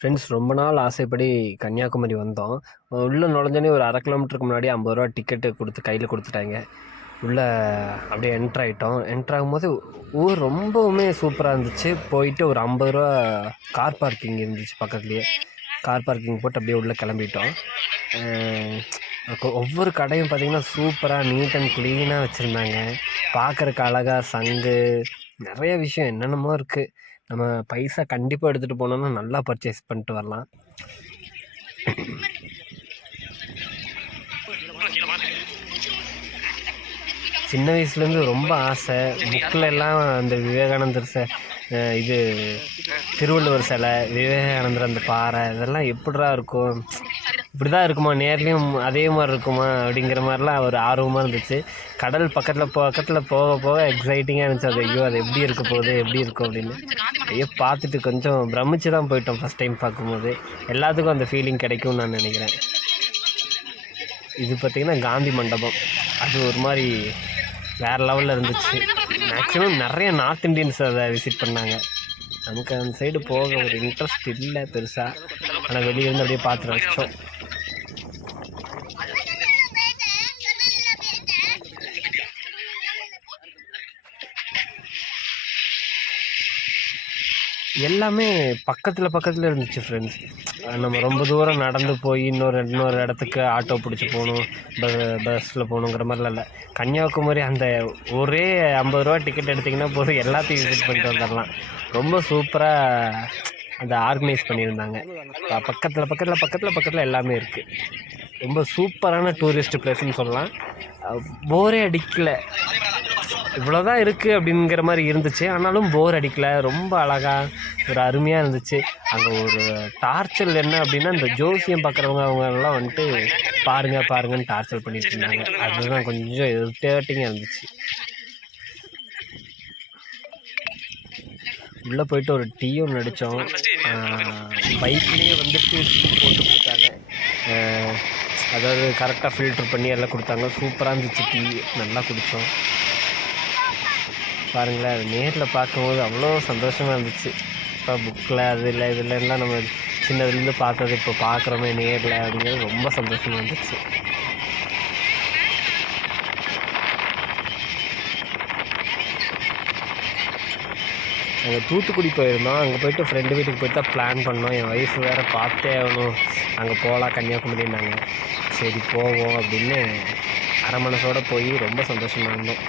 Friends ரொம்ப நாள் ஆசைப்படி கன்னியாகுமரி வந்தோம். உள்ளே நுழைஞ்சோனே ஒரு 1/2 கிலோமீட்டருக்கு முன்னாடி ரூ. 50 டிக்கெட்டு கொடுத்து கையில் கொடுத்துட்டாங்க. உள்ளே அப்படியே என்ட்ரு ஆகிட்டோம். என்ட்ரு ஆகும்போது ஊர் ரொம்பவுமே சூப்பராக இருந்துச்சு. போயிட்டு ஒரு ரூ. 50 கார் பார்க்கிங் இருந்துச்சு பக்கத்துலேயே. கார் பார்க்கிங் போட்டு அப்படியே உள்ளே கிளம்பிட்டோம். ஒவ்வொரு கடையும் பார்த்திங்கன்னா சூப்பராக நீட் அண்ட் க்ளீனாக வச்சுருந்தாங்க. பார்க்குறக்கு அழகாக சங்கு நிறைய விஷயம் என்னென்னமோ இருக்குது. நம்ம பைசா கண்டிப்பாக எடுத்துகிட்டு போனோம்னா நல்லா பர்ச்சேஸ் பண்ணிட்டு வரலாம். சின்ன வயசுலேருந்து ரொம்ப ஆசை. புக்கில் எல்லாம் அந்த விவேகானந்தர் இது திருவள்ளுவர் சிலை, விவேகானந்தர் அந்த பாறை, இதெல்லாம் எப்படிடா இருக்கும், இப்படி தான் இருக்குமா, நேர்லேயும் அதே மாதிரி இருக்குமா அப்படிங்கிற மாதிரிலாம் ஒரு ஆர்வமாக இருந்துச்சு. கடல் பக்கத்தில் போக போக எக்ஸைட்டிங்காக இருந்துச்சு. அது ஐயோ அது எப்படி இருக்க போகுது, எப்படி இருக்கும் அப்படின்னு ஐயோ பார்த்துட்டு கொஞ்சம் பிரமிச்சு தான் போயிட்டோம் ஃபஸ்ட் டைம் பார்க்கும்போது. எல்லாத்துக்கும் அந்த ஃபீலிங் கிடைக்கும்னு நான் நினைக்கிறேன். இது பார்த்திங்கன்னா காந்தி மண்டபம், அது ஒரு மாதிரி வேறு லெவலில் இருந்துச்சு. மேக்ஸிமம் நிறைய நார்த் இண்டியன்ஸ் அதை விசிட் பண்ணாங்க. நமக்கு அந்த சைடு போக ஒரு இன்ட்ரெஸ்ட் இல்லை பெருசாக, ஆனால் வெளியிலேருந்து அப்படியே பார்த்து வச்சோம். எல்லாமே பக்கத்தில் இருந்துச்சு ஃப்ரெண்ட்ஸ். நம்ம ரொம்ப தூரம் நடந்து போய் இன்னொரு இடத்துக்கு ஆட்டோ பிடிச்சி போகணும், பஸ்ஸில் போகணுங்கிற மாதிரிலாம் இல்லை. கன்னியாகுமரி அந்த ஒரே ரூ. 50 டிக்கெட் எடுத்திங்கன்னா போதும், எல்லாத்தையும் விசிட் பண்ணிட்டு வந்துடலாம். ரொம்ப சூப்பராக அதை ஆர்கனைஸ் பண்ணியிருந்தாங்க. பக்கத்தில் எல்லாமே இருக்குது. ரொம்ப சூப்பரான டூரிஸ்ட் பிளேஸ்ன்னு சொல்லலாம். போரே அடிக்கலை. இவ்வளோதான் இருக்குது அப்படிங்கிற மாதிரி இருந்துச்சு, ஆனாலும் போர் அடிக்கலை. ரொம்ப அழகாக ஒரு அருமையாக இருந்துச்சு. அங்கே ஒரு டார்ச்சல் என்ன அப்படின்னா, இந்த ஜோசியம் பார்க்குறவங்க அவங்கெல்லாம் வந்துட்டு பாருங்கன்னு டார்ச்சல் பண்ணிட்டு இருந்தாங்க. அதுதான் கொஞ்சம் இரிட்டேட்டிங்காக இருந்துச்சு. உள்ளே போயிட்டு ஒரு டீயும் நடித்தோம். பைக்லேயே வந்துட்டு டீ போட்டு கொடுத்தாங்க. அதாவது கரெக்டாக ஃபில்ட்ரு பண்ணி எல்லாம் கொடுத்தாங்க. சூப்பராக இருந்துச்சு. டீ நல்லா குடித்தோம். பாருங்களேன், அது நேரில் பார்க்கும்போது அவ்வளோ சந்தோஷமாக இருந்துச்சு. இப்போ புக்கில் அது இல்லை இதுலலாம் நம்ம சின்னதுலேருந்து பார்த்தது இப்போ பார்க்குறோமே நேரில் அப்படிங்கிறது ரொம்ப சந்தோஷமாக இருந்துச்சு. நாங்கள் தூத்துக்குடி போயிருந்தோம். அங்கே போய்ட்டு ஃப்ரெண்டு வீட்டுக்கு போய்ட்டு தான் பிளான் பண்ணோம். என் ஒய்ஃப் வேறு பார்த்தே ஆகணும், அங்கே போகலாம் கன்னியாகுமரின்னாங்க. சரி போவோம் அப்படின்னு அரை மனசோடு போய் ரொம்ப சந்தோஷமாக இருந்தோம்.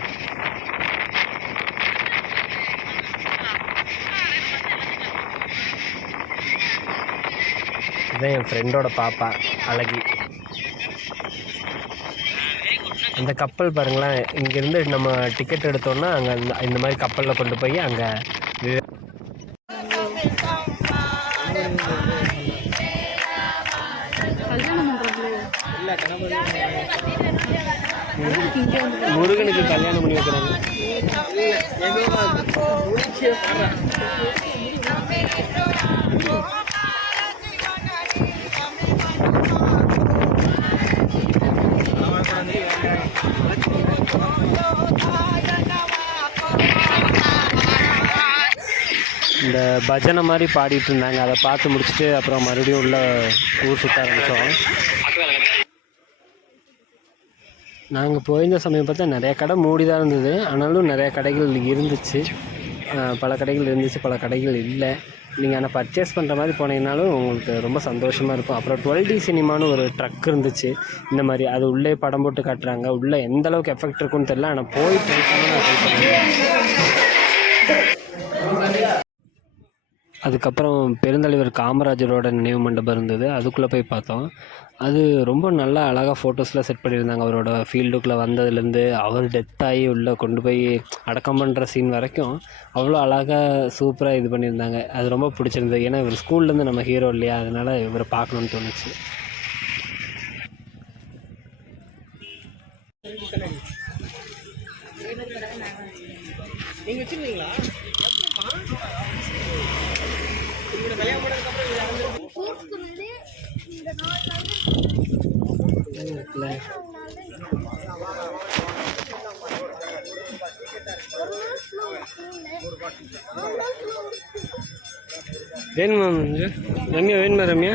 இதுதான் என் ஃப்ரெண்டோட பாப்பா அழகி. அந்த கப்பல் பாருங்களேன், இங்கேருந்து நம்ம டிக்கெட் எடுத்தோன்னா அங்கே இந்த மாதிரி கப்பலில் கொண்டு போய் அங்கே முருகனுக்கு கல்யாணம் பண்ணி வைக்கிறாங்க. இந்த பஜனை மாதிரி பாடிட்டு இருந்தாங்க. அதை பார்த்து முடிச்சுட்டு அப்புறம் மறுபடியும் உள்ள ஊர் சுற்ற ஆரம்பித்தோம். நாங்கள் போயிருந்த சமயம் பார்த்தா நிறைய கடை மூடி தான் இருந்தது. ஆனாலும் நிறைய கடைகள் இருந்துச்சு. பல கடைகள் இருந்துச்சு, பல கடைகள் இல்லை. நீங்கள் ஆனால் பர்ச்சேஸ் பண்ணுற மாதிரி போனீங்கன்னாலும் உங்களுக்கு ரொம்ப சந்தோஷமாக இருக்கும். அப்புறம் 12D சினிமான்னு ஒரு ட்ரக் இருந்துச்சு. இந்த மாதிரி அது உள்ளே படம் போட்டு காட்டுறாங்க. உள்ளே எந்த அளவுக்கு எஃபெக்ட் இருக்குன்னு தெரியல, ஆனால் போய் ட்ரை அதுக்கப்புறம் பெருந்தலைவர் காமராஜரோட நினைவு மண்டபம் இருந்தது. அதுக்குள்ளே போய் பார்த்தோம். அது ரொம்ப நல்லா அழகாக ஃபோட்டோஸ்லாம் செட் பண்ணியிருந்தாங்க. அவரோட ஃபீல்டுக்குள்ளே வந்ததுலேருந்து அவர் டெத்தாகி உள்ளே கொண்டு போய் அடக்கம் பண்ணுற சீன் வரைக்கும் அவ்வளோ அழகாக சூப்பராக இது பண்ணியிருந்தாங்க. அது ரொம்ப பிடிச்சிருந்தது. ஏன்னா இவர் ஸ்கூல்லேருந்து நம்ம ஹீரோ இல்லையா, அதனால் இவரை பார்க்கணுன்னு தோணுச்சு. நீங்கள் வச்சுருந்தீங்களா? வேணுமா ரம்யா? வேணுமா ரம்யா?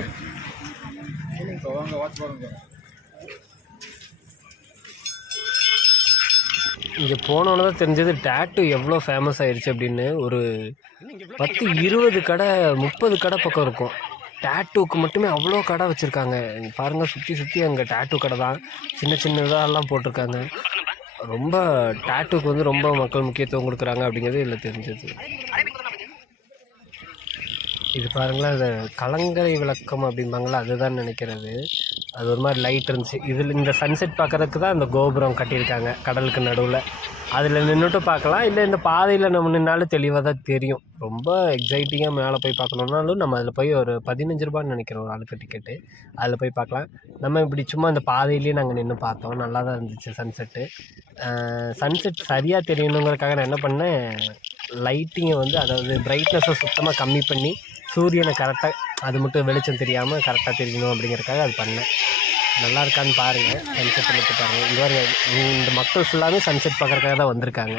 இங்கே போனோன்னு தான் தெரிஞ்சது டேட்டு எவ்வளோ ஃபேமஸ் ஆயிடுச்சு அப்படின்னு. ஒரு 10 20 கடை 30 கடை பக்கம் இருக்கும். டேட்டூக்கு மட்டுமே அவ்வளோ கடை வச்சுருக்காங்க. பாருங்கள், சுற்றி சுற்றி அங்கே டேட்டூ கடை தான். சின்ன சின்னதாகலாம் போட்டிருக்காங்க. ரொம்ப டேட்டூக்கு வந்து ரொம்ப மக்கள் முக்கியத்துவம் கொடுக்குறாங்க அப்படிங்கிறது இதில் தெரிஞ்சது. இது பாருங்களேன், அது கலங்கரை விளக்கம் அப்படிம்பாங்களா, அதுதான் நினைக்கிறது. அது ஒரு மாதிரி லைட் இருந்துச்சு. இதில் இந்த சன்செட் பார்க்குறதுக்கு தான் இந்த கோபுரம் கட்டியிருக்காங்க கடலுக்கு நடுவில். அதில் நின்றுட்டு பார்க்கலாம், இல்லை இந்த பாதையில் நம்ம நின்னாலும் தெளிவாக தான் தெரியும். ரொம்ப எக்ஸைட்டிங்காக மேலே போய் பார்க்கணுன்னாலும் நம்ம அதில் போய் ஒரு 15 ரூபான்னு நினைக்கிறோம் ஒரு ஆளுக்கு டிக்கெட்டு. அதில் போய் பார்க்கலாம். நம்ம இப்படி சும்மா இந்த பாதையிலேயே நாங்கள் நின்று பார்த்தோம். நல்லா தான் இருந்துச்சு சன்செட்டு. சன்செட் சரியாக தெரியணுங்கிறதுக்காக நான் என்ன பண்ணேன், லைட்டிங்கை வந்து அதாவது பிரைட்னஸை சுத்தமாக கம்மி பண்ணி சூரியனை கரெக்டாக அது மட்டும் வெளிச்சம் தெரியாமல் கரெக்டாக தெரியணும் அப்படிங்கிறதுக்காக அது பண்ணேன். நல்லா இருக்கான்னு பாருங்கள், சன்செட் மட்டும் பாருங்கள். இந்த மாதிரி இந்த மக்கள் ஃபுல்லாகவே சன்செட் பார்க்குறதுக்காக தான் வந்திருக்காங்க.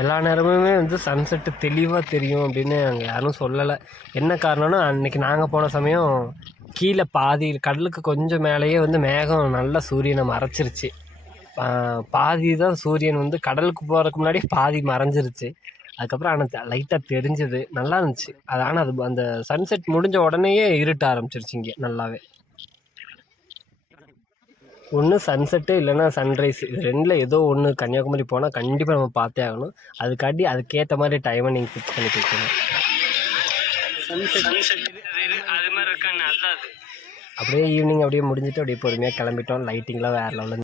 எல்லா நேரமுமே வந்து சன்செட்டு தெளிவாக தெரியும் அப்படின்னு அங்கே யாரும் சொல்லலை. என்ன காரணம்னா, அன்றைக்கி நாங்கள் போன சமயம் கீழே பாதி கடலுக்கு கொஞ்சம் மேலேயே வந்து மேகம் நல்லா சூரியனை மறைச்சிருச்சு. பாதி தான் சூரியன் வந்து கடலுக்கு போகிறதுக்கு முன்னாடியே பாதி மறைஞ்சிருச்சு. அதுக்கப்புறம் ஆனால் லைட்டாக தெரிஞ்சது, நல்லா இருந்துச்சு. அது ஆனால் அது அந்த சன்செட் முடிஞ்ச உடனேயே இருட்ட ஆரம்பிச்சிருச்சு இங்கே நல்லாவே. ஒன்று சன்செட்டு இல்லைன்னா சன்ரைஸ், இது ரெண்டில் ஏதோ ஒன்று கன்னியாகுமரி போனால் கண்டிப்பாக நம்ம பார்த்தே ஆகணும். அதுக்காண்டி அதுக்கேற்ற மாதிரி டைமை நீங்கள் ஃபிக்ஸ் பண்ணி கொடுக்கணும். சன்செட் அது மாதிரி இருக்கான்னு அதுதான். அப்படியே ஈவினிங் அப்படியே முடிஞ்சிட்டு அப்படியே பொறுமையாக கிளம்பிட்டோம். லைட்டிங்லாம் வேறு லெவலில்